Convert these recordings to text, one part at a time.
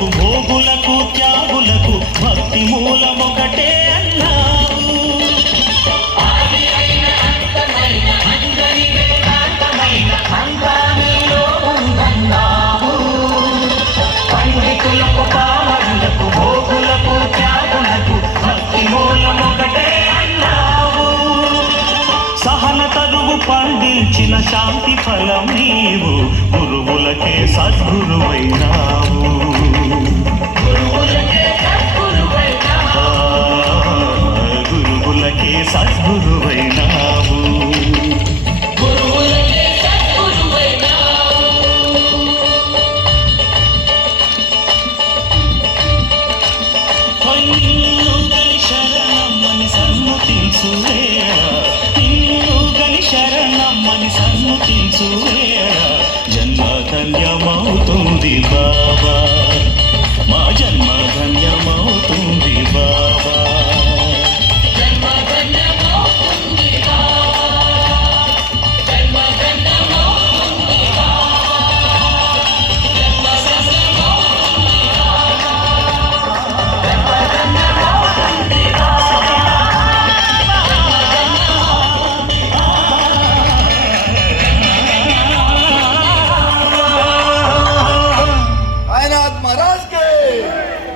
పాండులకు భోగులకు త్యాగులకు భక్తి మూలమొకటే అన్నావు. పండితులకు పామరులకు భోగులకు త్యాగులకు భక్తి మూలమొకటే అన్నావు. సహన తరువు పండించిన శాంతి ఫలం నీవు, గురువులకే సద్గురువైనావు. గురువులకే సద్గురువైనావు. నిన్ను గని శరణమ్మని సన్ముతించు వేళ, నిన్ను గని శరణమ్మని సన్ముతించు వేళ జన్మ ధన్యమవుతుంది బాబా, మా జన్మ ధన్యమవుతుంది బాబా.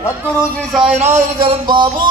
सद्गुरु श्री साईनाथ चरण बाबू